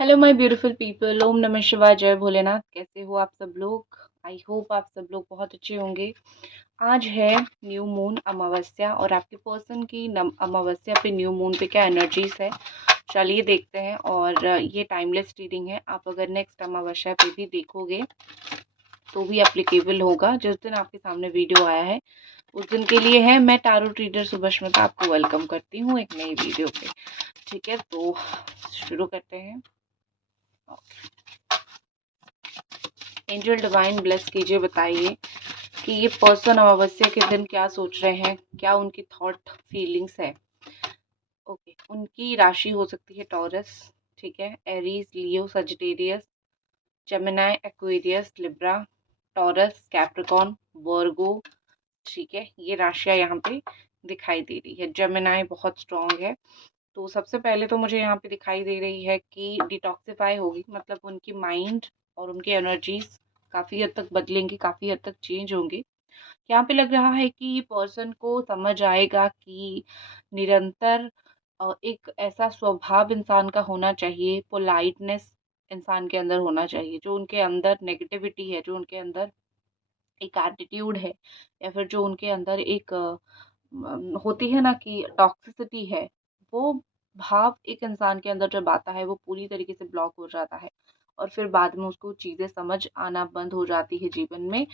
Hello my beautiful people, ओम नमः शिवाय, जय भोलेनाथ। कैसे हो आप सब लोग? आई होप आप सब लोग बहुत अच्छे होंगे। आज है न्यू मून अमावस्या और आपके पर्सन की अमावस्या पे न्यू मून पे क्या एनर्जीज है, चलिए देखते हैं। और ये टाइमलेस रीडिंग है। आप अगर नेक्स्ट अमावस्या पे भी देखोगे तो भी एप्लीकेबल होगा। जिस दिन आपके सामने वीडियो आया है उस दिन के लिए है। मैं टारो ट्रीडर सुभष्मिता आपको वेलकम करती हूँ एक नई वीडियो पे। ठीक है, तो शुरू करते हैं। एंजल डिवाइन ब्लेस कीजिए, बताइए कि ये पर्सन अमावस्या के दिन क्या सोच रहे हैं, क्या उनकी थॉट फीलिंग्स है। ओके, उनकी राशि हो सकती है टॉरस, ठीक है, Aries, Leo, Sagittarius, Gemini, Aquarius, Libra, Taurus, Capricorn, Virgo. ठीक है, ये राशियां यहाँ पे दिखाई दे रही है। जेमिनाई बहुत स्ट्रांग है। तो सबसे पहले तो मुझे यहाँ पे दिखाई दे रही है कि डिटॉक्सिफाई होगी, मतलब उनकी माइंड और उनकी एनर्जीज काफ़ी हद तक बदलेंगी, काफ़ी हद तक चेंज होंगे। यहाँ पे लग रहा है कि पर्सन को समझ आएगा कि निरंतर एक ऐसा स्वभाव इंसान का होना चाहिए, पोलाइटनेस इंसान के अंदर होना चाहिए। जो उनके अंदर नेगेटिविटी है, जो उनके अंदर एक एटीट्यूड है, या फिर जो उनके अंदर एक होती है ना कि टॉक्सिसिटी है, वो भाव एक इंसान के अंदर जब आता है वो पूरी तरीके से ब्लॉक हो जाता है और फिर बाद में उसको चीज़ें समझ आना बंद हो जाती है जीवन में।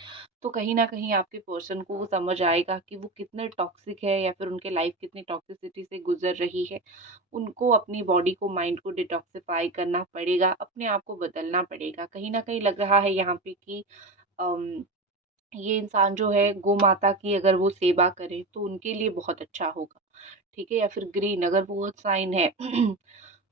तो कहीं ना कहीं आपके पर्सन को वो समझ आएगा कि वो कितने टॉक्सिक है या फिर उनके लाइफ कितनी टॉक्सिसिटी से गुजर रही है। उनको अपनी बॉडी को, माइंड को डिटॉक्सिफाई करना पड़ेगा, अपने आप को बदलना पड़ेगा। कहीं ना कहीं लग रहा है यहाँ पे कि ये इंसान जो है गौ माता की अगर वो सेवा करे तो उनके लिए बहुत अच्छा होगा। ठीक है, या फिर ग्रीन अगर वो साइन है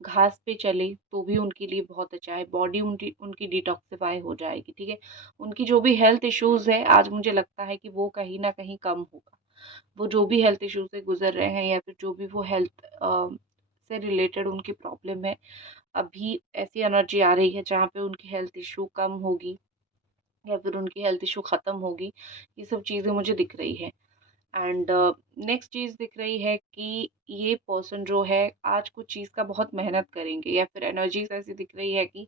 घास पे चले तो भी उनके लिए बहुत अच्छा है। बॉडी उनकी उनकी डिटॉक्सिफाई हो जाएगी। ठीक है, उनकी जो भी हेल्थ इश्यूज है आज मुझे लगता है कि वो कहीं ना कहीं कम होगा। वो जो भी हेल्थ इश्यूज से गुजर रहे हैं या फिर जो भी वो हेल्थ से रिलेटेड उनकी प्रॉब्लम है, अभी ऐसी एनर्जी आ रही है जहाँ पे उनकी हेल्थ इशू कम होगी या फिर उनकी हेल्थ इशू ख़त्म होगी। ये सब चीज़ें मुझे दिख रही है। एंड नेक्स्ट चीज़ दिख रही है कि ये पर्सन जो है आज कुछ चीज़ का बहुत मेहनत करेंगे, या फिर एनर्जीज ऐसी दिख रही है कि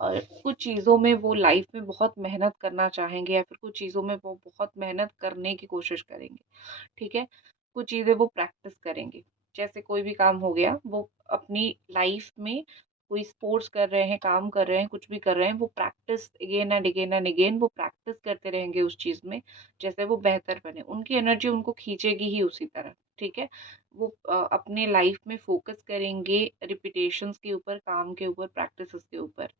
कुछ चीज़ों में वो लाइफ में बहुत मेहनत करना चाहेंगे, या फिर कुछ चीज़ों में वो बहुत मेहनत करने की कोशिश करेंगे। ठीक है, कुछ चीज़ें वो प्रैक्टिस करेंगे। जैसे कोई भी काम हो गया, वो अपनी लाइफ में कोई स्पोर्ट्स कर रहे हैं, काम कर रहे हैं, कुछ भी कर रहे हैं, वो practice again and again and again वो प्रैक्टिस करते रहेंगे उस चीज़ में, जैसे वो बेहतर बने। उनकी एनर्जी उनको खींचेगी ही उसी तरह। ठीक है, वो अपने लाइफ में फोकस करेंगे रिपीटेशंस के ऊपर, काम के ऊपर, प्रैक्टिसेस के ऊपर।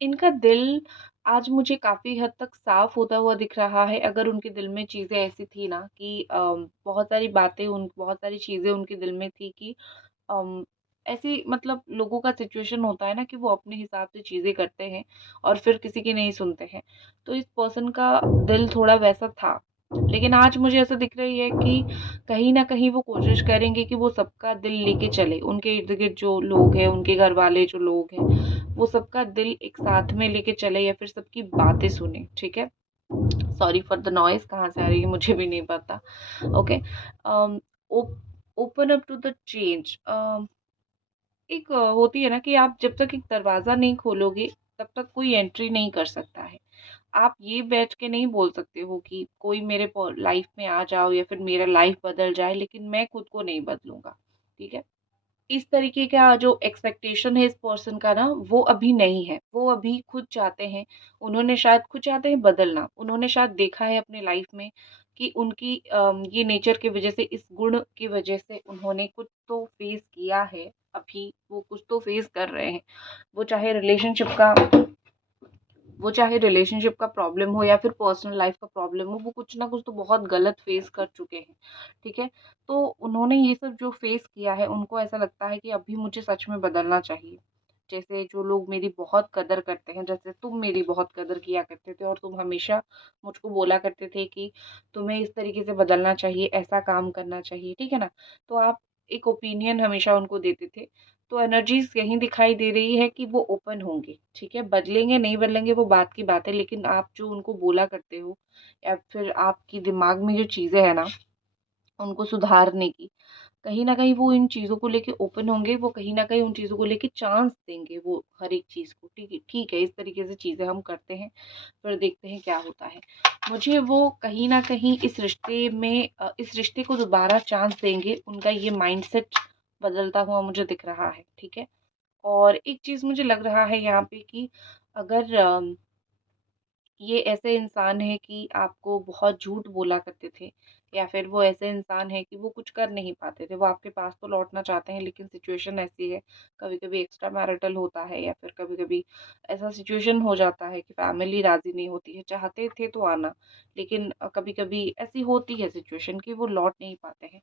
इनका दिल आज मुझे काफ़ी हद तक साफ होता हुआ दिख रहा है। अगर उनके दिल में चीज़ें ऐसी थी ना कि बहुत सारी चीज़ें उनके दिल में थी कि अम, ऐसी, मतलब लोगों का सिचुएशन होता है ना कि वो अपने हिसाब से चीज़ें करते हैं और फिर किसी की नहीं सुनते हैं। तो इस पर्सन का दिल थोड़ा वैसा था। लेकिन आज मुझे ऐसा दिख रही है कि कहीं न कहीं वो कोशिश करेंगे कि वो सबका दिल लेके चले। उनके इर्द-गिर्द जो लोग हैं, उनके घरवाले जो लोग हैं, वो सबका दिल एक साथ में लेके चले या फिर सबकी बातें सुने। ठीक है? सॉरी फॉर द नॉइज़, कहाँ से आ रही है मुझे भी नहीं पता। Okay, um, op open up to the change. एक होती है ना कि आप जब तक एक दरवाज़ा नहीं खोलोगे तब तक कोई एंट्री नहीं कर सकता है। आप ये बैठ के नहीं बोल सकते हो कि कोई मेरे लाइफ में आ जाओ या फिर मेरा लाइफ बदल जाए, लेकिन मैं खुद को नहीं बदलूंगा। ठीक है, इस तरीके का जो एक्सपेक्टेशन है इस पर्सन का ना, वो अभी नहीं है। वो अभी खुद चाहते हैं, उन्होंने शायद खुद चाहते हैं बदलना। उन्होंने शायद देखा है अपने लाइफ में कि उनकी ये नेचर की वजह से, इस गुण की वजह से उन्होंने कुछ तो फेस किया है। अभी वो कुछ तो फेस कर रहे हैं। वो चाहे रिलेशनशिप का वो चाहे रिलेशनशिप का प्रॉब्लम हो या फिर पर्सनल लाइफ का प्रॉब्लम हो, वो कुछ ना कुछ तो बहुत गलत फेस कर चुके हैं। ठीक है, तो उन्होंने ये सब जो फेस किया है, उनको ऐसा लगता है कि अभी मुझे सच में बदलना चाहिए। जैसे जो लोग मेरी बहुत कदर करते हैं, जैसे तुम मेरी बहुत कदर किया करते थे और तुम हमेशा मुझको बोला करते थे कि तुम्हें इस तरीके से बदलना चाहिए, ऐसा काम करना चाहिए। ठीक है ना, तो आप एक ओपिनियन हमेशा उनको देते थे। तो एनर्जीज यहीं दिखाई दे रही है कि वो ओपन होंगे। ठीक है, बदलेंगे नहीं बदलेंगे वो बात की बात है, लेकिन आप जो उनको बोला करते हो या फिर आपकी दिमाग में जो चीज़ें हैं ना उनको सुधारने की, कहीं न कहीं वो इन चीज़ों को लेके ओपन होंगे, वो कहीं न कहीं उन चीज़ों को लेके चांस देंगे वो हर एक चीज़ को। ठीक है, इस तरीके से चीज़ें हम करते हैं, फिर देखते हैं क्या होता है। मुझे वो कहीं न कहीं इस रिश्ते में इस रिश्ते को दोबारा चांस देंगे, उनका ये माइंडसेट बदलता हुआ मुझे दिख रहा है, ठीक है? और एक चीज़ मुझे लग रहा है यहाँ पे कि अगर ये ऐसे इंसान हैं कि आपको बहुत झूठ बोला करते थे, या फिर वो ऐसे इंसान हैं कि वो कुछ कर नहीं पाते थे, वो आपके पास तो लौटना चाहते हैं लेकिन सिचुएशन ऐसी है, कभी-कभी एक्स्ट्रा मैरिटल होता है या फिर कभी-कभी ऐसा सिचुएशन हो जाता है कि फैमिली राज़ी नहीं होती है, चाहते थे तो आना, लेकिन कभी-कभी ऐसी होती है सिचुएशन कि वो लौट नहीं पाते हैं।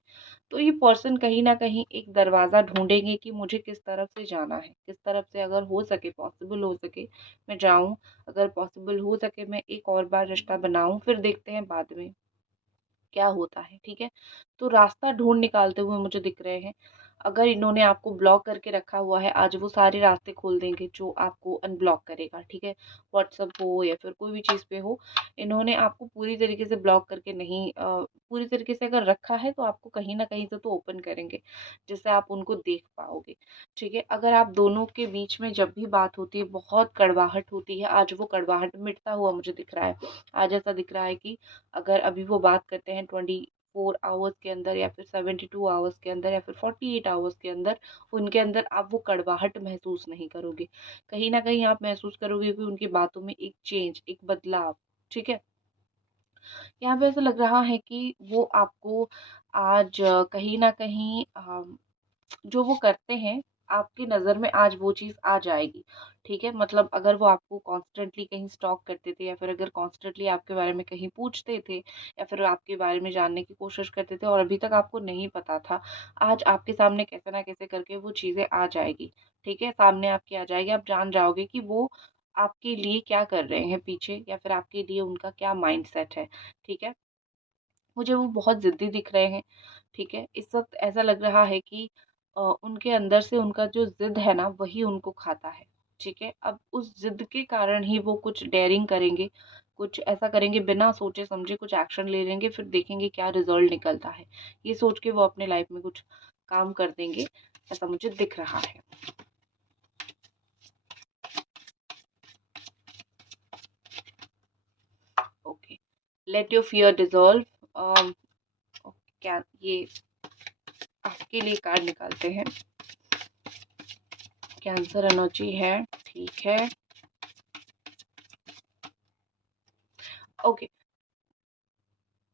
तो ये पर्सन कहीं न कहीं एक दरवाज़ा ढूँढेंगे कि मुझे किस तरफ से जाना है, किस तरफ से अगर हो सके, पॉसिबल हो सके, मैं जाऊँ, अगर पॉसिबल हो सके मैं एक और बार रिश्ता बनाऊँ, फिर देखते हैं बाद में क्या होता है, ठीक है? तो रास्ता ढूँढ निकालते हुए मुझे दिख रहे हैं। अगर इन्होंने आपको ब्लॉक करके रखा हुआ है, आज वो सारे रास्ते खोल देंगे जो आपको अनब्लॉक करेगा, ठीक है? व्हाट्सएप हो या फिर कोई भी चीज़ पे हो, इन्होंने आपको पूरी तरीके से ब्लॉक करके नहीं पूरी तरीके से अगर रखा है तो आपको कहीं न कहीं से तो ओपन करेंगे, जिससे आप उनको देख पाओगे, ठीक है? अगर आप दोनों के बीच में जब भी बात होती है, बहुत कड़वाहट होती है, आज वो कड़वाहट मिटता हुआ मुझे दिख रहा है। आज ऐसा दिख रहा है कि अगर अभी वो बात करते हैं 24 आवर्स के अंदर या फिर 72 आवर्स के अंदर या फिर 48 आवर्स के अंदर, उनके अंदर आप वो कड़वाहट महसूस नहीं करोगे। कहीं न कहीं आप महसूस करोगे कि उनकी बातों में एक चेंज, एक बदलाव, ठीक है? यहाँ पे ऐसा लग रहा है कि वो आपको आज कहीं न कहीं जो वो करते हैं, आपकी नज़र में आज वो चीज़ आ जाएगी, ठीक है? मतलब अगर वो आपको कॉन्स्टेंटली कहीं स्टॉक करते थे या फिर अगर कॉन्स्टेंटली आपके बारे में कहीं पूछते थे या फिर आपके बारे में जानने की कोशिश करते थे और अभी तक आपको नहीं पता था, आज आपके सामने कैसे ना कैसे करके वो चीज़ें आ जाएगी, ठीक है? सामने आपके आ जाएगी, आप जान जाओगे कि वो आपके लिए क्या कर रहे हैं पीछे या फिर आपके लिए उनका क्या माइंडसेट है, ठीक है? मुझे वो बहुत ज़िद्दी दिख रहे हैं, ठीक है? इस वक़्त ऐसा लग रहा है कि उनके अंदर से उनका जो ज़िद है ना, वही उनको खाता है, ठीक है? अब उस ज़िद के कारण ही वो कुछ डेयरिंग करेंगे, कुछ ऐसा करेंगे बिना सोचे-समझे कुछ एक्शन ले लेंगे, फिर देखेंगे क्या रिज़ल्ट निकलता है। ये सोच के वो अपने लाइफ़ में कुछ काम कर देंगे, ऐसा मुझे दिख रहा है। Okay, let your fear dissolve. क्या ये आपके लिए कार्ड निकालते हैं। कैंसर एनर्जी है, ठीक है, ओके,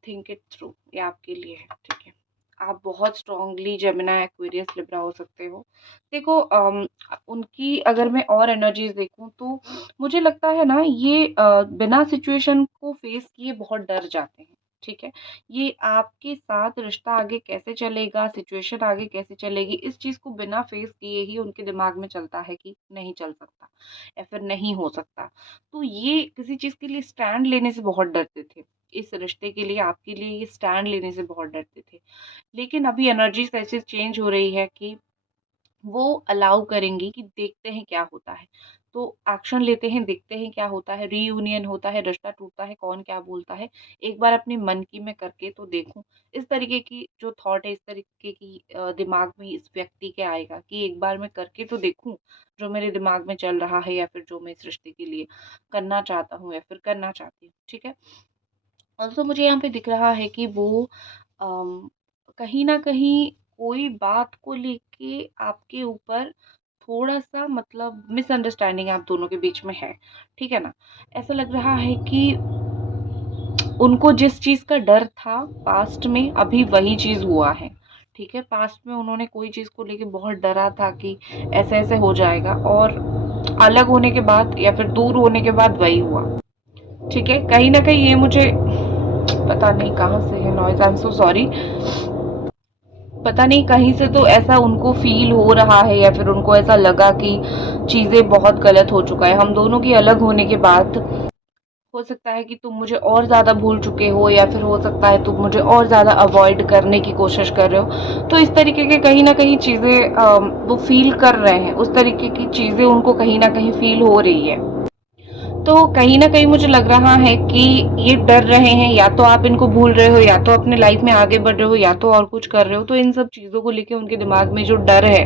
थिंक इट थ्रू, ये आपके लिए है, ठीक है। आप बहुत स्ट्रांगली जेमिनी, एक्वेरियस, लिब्रा हो सकते हो। देखो उनकी अगर मैं और एनर्जीज देखूं तो मुझे लगता है ना ये बिना सिचुएशन को फेस किए बहुत डर जाते हैं, ठीक है। ये आपके साथ रिश्ता आगे कैसे चलेगा, सिचुएशन आगे कैसे चलेगी, इस चीज को बिना फेस किए ही उनके दिमाग में चलता है कि नहीं चल सकता या फिर नहीं हो सकता। तो ये किसी चीज के लिए स्टैंड लेने से बहुत डरते थे, इस रिश्ते के लिए, आपके लिए ये स्टैंड लेने से बहुत डरते थे। लेकिन अभी एनर्जीज ऐसे चेंज हो रही है कि वो अलाउ करेंगी कि देखते हैं क्या होता है। तो एक्शन लेते हैं, देखते हैं क्या होता है, रीयूनियन होता है, रिश्ता टूटता है, कौन क्या बोलता है। एक बार अपने मन की मैं करके तो देखूँ। इस तरीके की जो थॉट है, इस तरीके की दिमाग में इस व्यक्ति के आएगा कि एक बार मैं करके तो देखूँ, जो मेरे दिमाग में चल रहा है या फिर जो मैं इस रिश्ते के लिए करना चाहता हूँ या फिर करना चाहती हूँ, ठीक है? ऑल्सो मुझे यहाँ पे दिख रहा है कि वो अम, कहीं न कहीं कोई बात को लेके आपके ऊपर थोड़ा-सा मतलब मिसअंडरस्टैंडिंग आप दोनों के बीच में है, ठीक है ना? ऐसा लग रहा है कि उनको जिस चीज़ का डर था पास्ट में, अभी वही चीज़ हुआ है, ठीक है? पास्ट में उन्होंने कोई चीज़ को लेके बहुत डरा था कि ऐसे-ऐसे हो जाएगा, और अलग होने के बाद या फिर दूर होने के बाद वही हुआ, ठीक है? कहीं न कहीं ये मुझे पता नहीं कहाँ से है noise, I am so sorry. पता नहीं कहीं से तो ऐसा उनको फ़ील हो रहा है या फिर उनको ऐसा लगा कि चीज़ें बहुत गलत हो चुका है। हम दोनों की अलग होने के बाद हो सकता है कि तुम मुझे और ज़्यादा भूल चुके हो या फिर हो सकता है तुम मुझे और ज़्यादा अवॉइड करने की कोशिश कर रहे हो। तो इस तरीके के कहीं न कहीं चीज़ें वो फ़ील कर रहे हैं, उस तरीके की चीज़ें उनको कहीं न कहीं फ़ील हो रही है। तो कहीं न कहीं मुझे लग रहा है कि ये डर रहे हैं, या तो आप इनको भूल रहे हो, या तो अपने लाइफ में आगे बढ़ रहे हो, या तो और कुछ कर रहे हो। तो इन सब चीज़ों को लेके उनके दिमाग में जो डर है,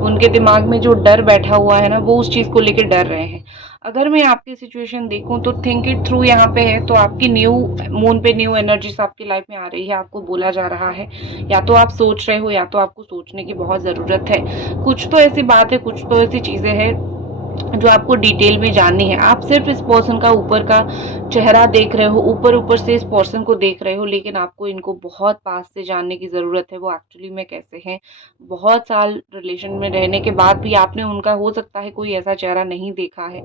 उनके दिमाग में जो डर बैठा हुआ है ना, वो उस चीज़ को लेके डर रहे हैं। अगर मैं आपकी सिचुएशन देखूँ तो थिंक इट थ्रू यहाँ पे है, तो आपकी न्यू मून पे न्यू एनर्जीज़ आपकी लाइफ में आ रही है, आपको बोला जा रहा है। या तो आप सोच रहे हो, या तो आपको सोचने की बहुत ज़रूरत है। कुछ तो ऐसी बात है, कुछ तो ऐसी चीज़ें हैं जो आपको डिटेल में जाननी है। आप सिर्फ इस पर्सन का ऊपर का चेहरा देख रहे हो, ऊपर-ऊपर से इस पर्सन को देख रहे हो, लेकिन आपको इनको बहुत पास से जानने की ज़रूरत है, वो एक्चुअली में कैसे हैं। बहुत साल रिलेशन में रहने के बाद भी आपने उनका हो सकता है कोई ऐसा चेहरा नहीं देखा है,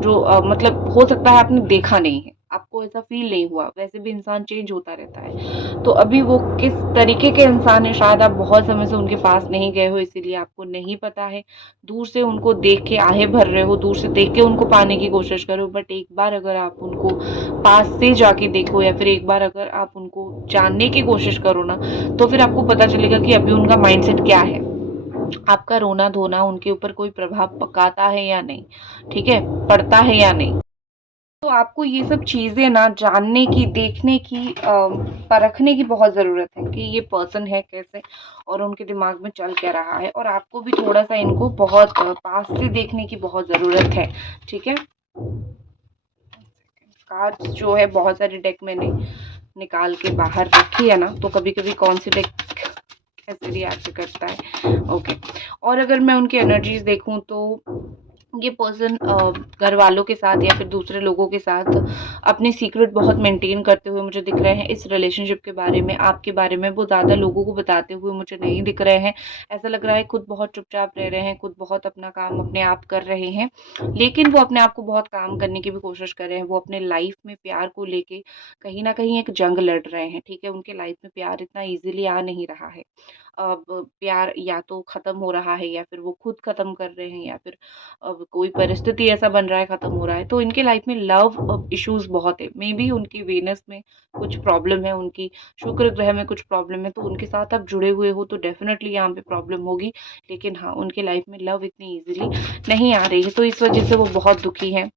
जो मतलब हो सकता है आपने देखा नहीं है, आपको ऐसा फ़ील नहीं हुआ। वैसे भी इंसान चेंज होता रहता है। तो अभी वो किस तरीके के इंसान हैं, शायद आप बहुत समय से उनके पास नहीं गए हो, इसीलिए आपको नहीं पता है। दूर से उनको देख के आहें भर रहे हो, दूर से देख के उनको पाने की कोशिश करो, बट एक बार अगर आप उनको पास से जाके देखो, या फिर एक बार अगर आप उनको जानने की कोशिश करो ना, तो फिर आपको पता चलेगा कि अभी उनका माइंडसेट क्या है। आपका रोना धोना उनके ऊपर कोई प्रभाव पकाता है या नहीं, ठीक है, पड़ता है या नहीं। तो आपको ये सब चीज़ें ना जानने की, देखने की, परखने की बहुत ज़रूरत है कि ये पर्सन है कैसे, और उनके दिमाग में चल क्या रहा है। और आपको भी थोड़ा-सा इनको बहुत पास से देखने की बहुत ज़रूरत है, ठीक है? कार्ड्स जो है बहुत सारे डेक मैंने निकाल के बाहर रखी है ना, तो कभी-कभी कौन सी डेक कैसे रिएक्ट करता है। ओके, और अगर मैं उनकी एनर्जीज़ देखूँ तो ये पर्सन घर वालों के साथ या फिर दूसरे लोगों के साथ अपने सीक्रेट बहुत मेंटेन करते हुए मुझे दिख रहे हैं। इस रिलेशनशिप के बारे में, आपके बारे में वो ज़्यादा लोगों को बताते हुए मुझे नहीं दिख रहे हैं। ऐसा लग रहा है खुद बहुत चुपचाप रह रहे हैं, खुद बहुत अपना काम अपने आप कर रहे हैं, लेकिन वो अपने आप को बहुत काम करने की भी कोशिश कर रहे हैं। वो अपने लाइफ में प्यार को लेके कहीं न कहीं एक जंग लड़ रहे हैं, ठीक है? उनके लाइफ में प्यार इतना ईज़िली आ नहीं रहा है। अब प्यार या तो ख़त्म हो रहा है, या फिर वो खुद ख़त्म कर रहे हैं, या फिर अब कोई परिस्थिति ऐसा बन रहा है, ख़त्म हो रहा है। तो इनके लाइफ में लव इश्यूज़ बहुत है। मेबी उनकी वीनस में कुछ प्रॉब्लम है, उनकी शुक्र ग्रह में कुछ प्रॉब्लम है, तो उनके साथ आप जुड़े हुए हो तो डेफ़िनेटली यहाँ पे प्रॉब्लम होगी। लेकिन हाँ, उनके लाइफ में लव इतनी ईज़िली नहीं आ रही है, तो इस वज़ह से वो बहुत दुखी हैं।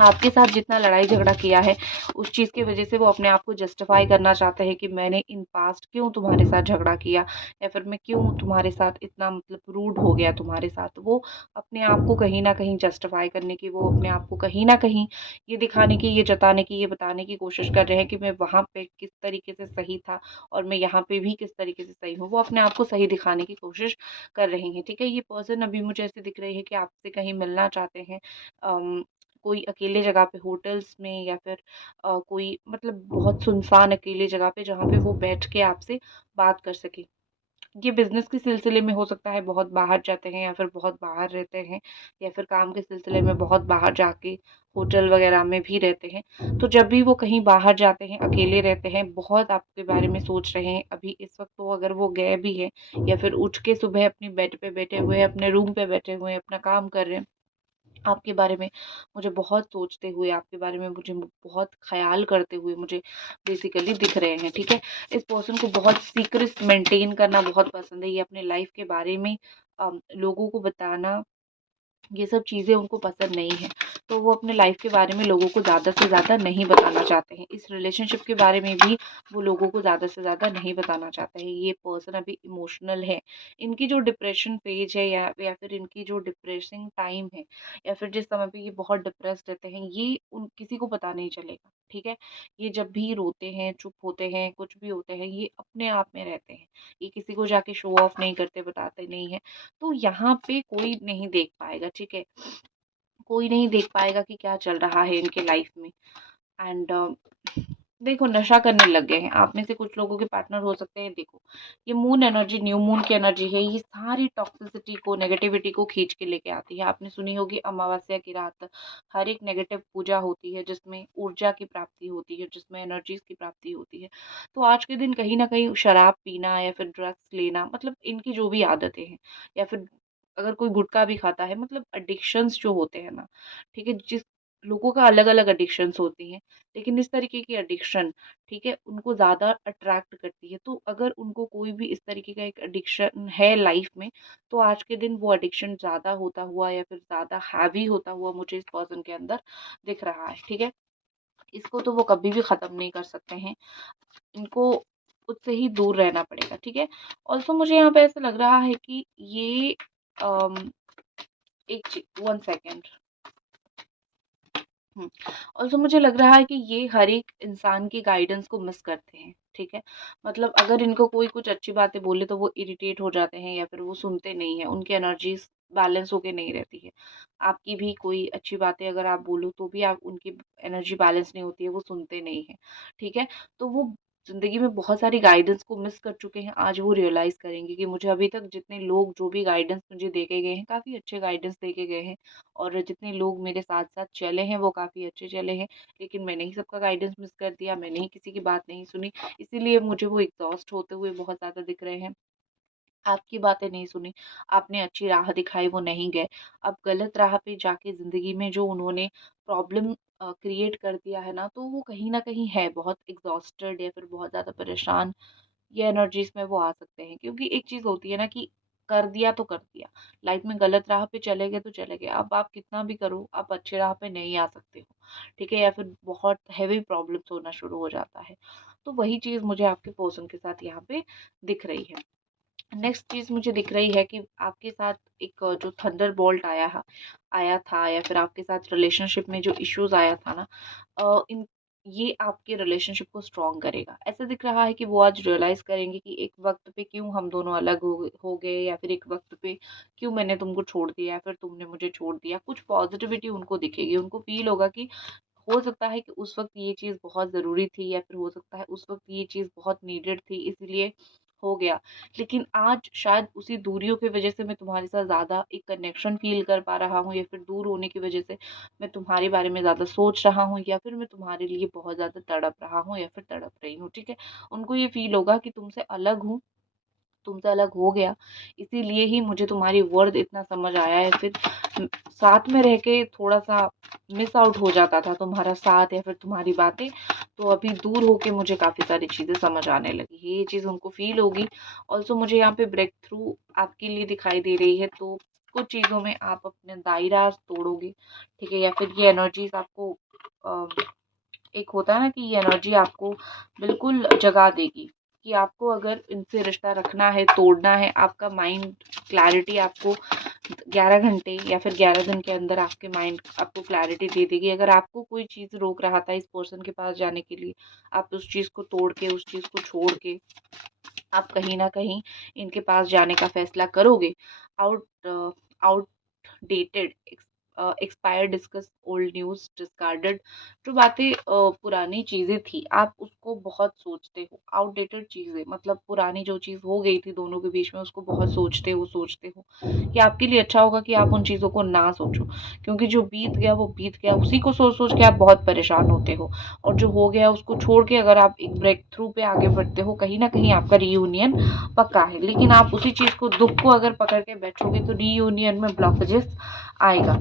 आपके साथ जितना लड़ाई झगड़ा किया है, उस चीज़ की वज़ह से वो अपने आप को जस्टिफ़ाई करना चाहते हैं कि मैंने इन पास्ट क्यों तुम्हारे साथ झगड़ा किया, या फिर मैं क्यों तुम्हारे साथ इतना मतलब रूड हो गया तुम्हारे साथ। वो अपने आप को कहीं न कहीं जस्टिफ़ाई करने की, वो अपने आप को कहीं न कहीं ये दिखाने की, ये जताने की, ये बताने की कोशिश कर रहे हैं कि मैं वहाँ पे किस तरीके से सही था, और मैं यहाँ पे भी किस तरीके से सही हूँ। वो अपने आप को सही दिखाने की कोशिश कर रहे हैं, ठीक है? ये पर्सन अभी मुझे ऐसे दिख रहे हैं कि आपसे कहीं मिलना चाहते हैं। कोई अकेले जगह पे, होटल्स में, या फिर कोई मतलब बहुत सुनसान अकेले जगह पे, जहाँ पे वो बैठ के आपसे बात कर सकें। ये बिज़नेस के सिलसिले में हो सकता है, बहुत बाहर जाते हैं या फिर बहुत बाहर रहते हैं, या फिर काम के सिलसिले में बहुत बाहर जाके होटल वगैरह में भी रहते हैं। तो जब भी वो कहीं बाहर जाते हैं, अकेले रहते हैं, बहुत आपके बारे में सोच रहे हैं। अभी इस वक़्त तो अगर वो गए भी हैं, या फिर उठ के सुबह अपनी बेड पे बैठे हुए हैं, अपने रूम पे बैठे हुए हैं, अपना काम कर रहे हैं, आपके बारे में मुझे बहुत सोचते हुए, आपके बारे में मुझे बहुत ख़्याल करते हुए मुझे बेसिकली दिख रहे हैं, ठीक है? इस पर्सन को बहुत सीक्रेट्स मेंटेन करना बहुत पसंद है। ये अपने लाइफ़ के बारे में लोगों को बताना, ये सब चीज़ें उनको पसंद नहीं है। तो वो अपने लाइफ़ के बारे में लोगों को ज़्यादा से ज़्यादा नहीं बताना चाहते हैं। इस रिलेशनशिप के बारे में भी वो लोगों को ज़्यादा से ज़्यादा नहीं बताना चाहते हैं। ये पर्सन अभी इमोशनल है। इनकी जो डिप्रेशन फ़ेज़ है, या फिर इनकी जो डिप्रेसिंग टाइम है, या फिर जिस समय पे ये बहुत डिप्रेस्ड रहते हैं, ये उन किसी को पता नहीं चलेगा, ठीक है? ये जब भी रोते हैं, चुप होते हैं, कुछ भी होते हैं, ये अपने आप में रहते हैं। ये किसी को जाके शो ऑफ नहीं करते, बताते नहीं हैं। तो यहाँ पे कोई नहीं देख पाएगा, ठीक है? कोई नहीं देख पाएगा कि क्या चल रहा है इनके लाइफ में। एंड देखो, नशा करने लग गए हैं। आप में से कुछ लोगों के पार्टनर हो सकते हैं। देखो, ये मून एनर्जी, न्यू मून की एनर्जी है, ये सारी टॉक्सिसिटी को, नेगेटिविटी को खींच के लेके आती है। आपने सुनी होगी अमावस्या की रात हर एक नेगेटिव पूजा होती है, जिसमें ऊर्जा की प्राप्ति होती है, जिसमें एनर्जीज की प्राप्ति होती है। तो आज के दिन कहीं ना कहीं शराब पीना या फिर ड्रग्स लेना, मतलब इनकी जो भी आदतें हैं, या फिर अगर कोई गुटखा भी खाता है, मतलब एडिक्शंस जो होते हैं ना, ठीक है, लोगों का अलग अलग एडिक्शंस होती हैं, लेकिन इस तरीके की एडिक्शन, ठीक है, उनको ज़्यादा अट्रैक्ट करती है। तो अगर उनको कोई भी इस तरीके का एक एडिक्शन है लाइफ में, तो आज के दिन वो एडिक्शन ज़्यादा होता हुआ या फिर ज़्यादा हैवी होता हुआ मुझे इस पर्सन के अंदर दिख रहा है, ठीक है। इसको तो वो कभी भी ख़त्म नहीं कर सकते हैं, इनको उससे ही दूर रहना पड़ेगा, ठीक है। ऑल्सो मुझे यहाँ पे ऐसा लग रहा है कि ये अम, एक 1 सेकेंड। ऑल्सो मुझे लग रहा है कि ये हर एक इंसान की गाइडेंस को मिस करते हैं, ठीक है। मतलब अगर इनको कोई कुछ अच्छी बातें बोले तो वो इरिटेट हो जाते हैं या फिर वो सुनते नहीं है, उनकी एनर्जीज बैलेंस होके नहीं रहती है। आपकी भी कोई अच्छी बातें अगर आप बोलो तो भी आप उनकी एनर्जी बैलेंस नहीं होती है, वो सुनते नहीं है, ठीक है। तो वो ज़िंदगी में बहुत सारी गाइडेंस को मिस कर चुके हैं, आज वो रियलाइज़ करेंगे कि मुझे अभी तक जितने लोग जो भी गाइडेंस मुझे दे के गए हैं, काफ़ी अच्छे गाइडेंस दे के गए हैं, और जितने लोग मेरे साथ-साथ चले हैं वो काफ़ी अच्छे चले हैं, लेकिन मैंने ही सबका गाइडेंस मिस कर दिया, मैंने ही किसी की बात नहीं सुनी, इसीलिए मुझे वो एग्ज़ॉस्ट होते हुए बहुत ज़्यादा दिख रहे हैं। आपकी बातें नहीं सुनी, आपने अच्छी राह दिखाई वो नहीं गए, अब गलत राह पे जाके ज़िंदगी में जो उन्होंने प्रॉब्लम क्रिएट कर दिया है ना, तो वो कहीं न कहीं है बहुत एग्ज़ॉस्टेड या फिर बहुत ज़्यादा परेशान, ये एनर्जीज़ में वो आ सकते हैं। क्योंकि एक चीज़ होती है ना कि कर दिया तो कर दिया, लाइफ में गलत राह पे चले गए तो चले गए, अब आप कितना भी करो आप अच्छे राह पे नहीं आ सकते हो, ठीक है, या फिर बहुत हेवी प्रॉब्लम्स होना शुरू हो जाता है। तो वही चीज़ मुझे आपके पर्सन के साथ यहाँ पे दिख रही है। नेक्स्ट चीज़ मुझे दिख रही है कि आपके साथ एक जो थंडरबोल्ट आया था, या फिर आपके साथ रिलेशनशिप में जो इश्यूज़ आया था ना, इन ये आपके रिलेशनशिप को स्ट्रॉन्ग करेगा। ऐसा दिख रहा है कि वो आज रियलाइज़ करेंगे कि एक वक़्त पे क्यों हम दोनों अलग हो गए, या फिर एक वक़्त पे क्यों मैंने तुमको छोड़ दिया या फिर तुमने मुझे छोड़ दिया। कुछ पॉज़िटिविटी उनको दिखेगी, उनको फ़ील होगा कि हो सकता है कि उस वक़्त ये चीज़ बहुत ज़रूरी थी, या फिर हो सकता है उस वक़्त ये चीज़ बहुत नीडेड थी, इसलिए हो गया। लेकिन आज शायद उसी दूरियों की वज़ह से मैं तुम्हारे साथ ज़्यादा एक कनेक्शन फ़ील कर पा रहा हूँ, या फिर दूर होने की वज़ह से मैं तुम्हारे बारे में ज़्यादा सोच रहा हूँ, या फिर मैं तुम्हारे लिए बहुत ज़्यादा तड़प रहा हूँ या फिर तड़प रही हूँ, ठीक है। उनको ये फ़ील होगा कि तुमसे अलग हूँ, तुमसे अलग हो गया, इसीलिए ही मुझे तुम्हारी वर्थ इतना समझ आया है। फिर साथ में रह के थोड़ा-सा मिस आउट हो जाता था तुम्हारा साथ या फिर तुम्हारी बातें, तो अभी दूर होके मुझे काफ़ी सारी चीज़ें समझ आने लगी है। ये चीज़ उनको फ़ील होगी। ऑल्सो मुझे यहाँ पे ब्रेक थ्रू आपके लिए दिखाई दे रही है, तो कुछ चीज़ों में आप अपने दायरा तोड़ोगे, ठीक है? या फिर ये एनर्जीज़ आपको अ एक होता है ना कि ये एनर्जी आपको बिल्कुल जगा देगी कि आपको अगर इनसे रिश्ता रखना है, तोड़ना है, आपका माइंड क्लैरिटी आपको 11 घंटे या फिर 11 दिन के अंदर आपके माइंड आपको क्लैरिटी दे देगी। अगर आपको कोई चीज़ रोक रहा था इस पर्सन के पास जाने के लिए, आप उस चीज़ को तोड़ के, उस चीज़ को छोड़ के आप कहीं न कहीं इनके पास जाने का फ़ैसला करोगे। Outdated expired discuss old news discarded, जो बातें पुरानी चीज़ें थी, आप उसको बहुत सोचते हो। आउटडेटेड चीज़ें मतलब पुरानी जो चीज़ हो गई थी दोनों के बीच में, उसको बहुत सोचते हो कि आपके लिए अच्छा होगा कि आप उन चीज़ों को ना सोचो। क्योंकि जो बीत गया वो बीत गया, उसी को सोच-सोच के आप बहुत परेशान होते हो। और जो हो गया उसको छोड़ के अगर आप एक ब्रेक थ्रू पे आगे बढ़ते हो, कहीं न कहीं आपका रीयूनियन पक्का है। लेकिन आप उसी चीज़ को, दुःख को अगर पकड़ के बैठोगे तो रीयूनियन में ब्लॉकेजेस आएगा।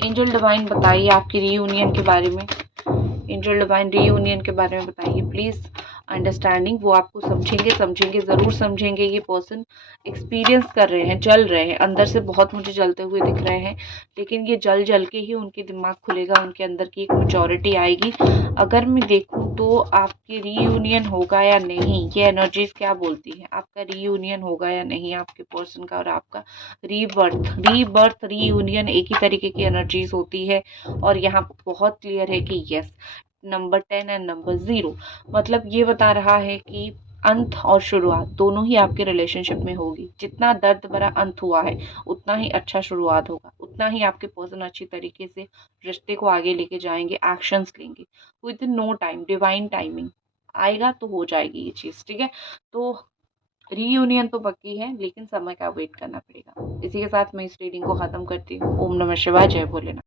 एंजल डिवाइन बताइए आपकी रीयूनियन के बारे में। एंजल डिवाइन रीयूनियन के बारे में बताइए प्लीज़। अंडरस्टैंडिंग, वो आपको समझेंगे, ज़रूर समझेंगे। ये पर्सन एक्सपीरियंस कर रहे हैं, जल रहे हैं, अंदर से बहुत मुझे जलते हुए दिख रहे हैं, लेकिन ये जल के ही उनके दिमाग खुलेगा, उनके अंदर की एक मैच्योरिटी आएगी। अगर मैं देखूँ तो आपकी रीयूनियन होगा या नहीं, ये एनर्जीज़ क्या बोलती हैं, आपका रीयूनियन होगा या नहीं आपके पर्सन का और आपका रीबर्थ रीयूनियन एक ही तरीके की एनर्जीज़ होती है। और यहाँ बहुत क्लियर है कि यस, नंबर 10 एंड नंबर 0 मतलब ये बता रहा है कि अंत और शुरुआत दोनों ही आपके रिलेशनशिप में होगी। जितना दर्द भरा अंत हुआ है, उतना ही अच्छा शुरुआत होगा, उतना ही आपके पर्सन अच्छी तरीके से रिश्ते को आगे लेके जाएंगे, एक्शंस लेंगे within no time. Divine timing आएगा तो हो जाएगी ये चीज़, ठीक है। तो रीयूनियन तो पक्की है, लेकिन समय का वेट करना पड़ेगा। इसी के साथ मैं इस रीडिंग को ख़त्म करती हूँ। ओम नमः शिवाय, जय भोलेनाथ।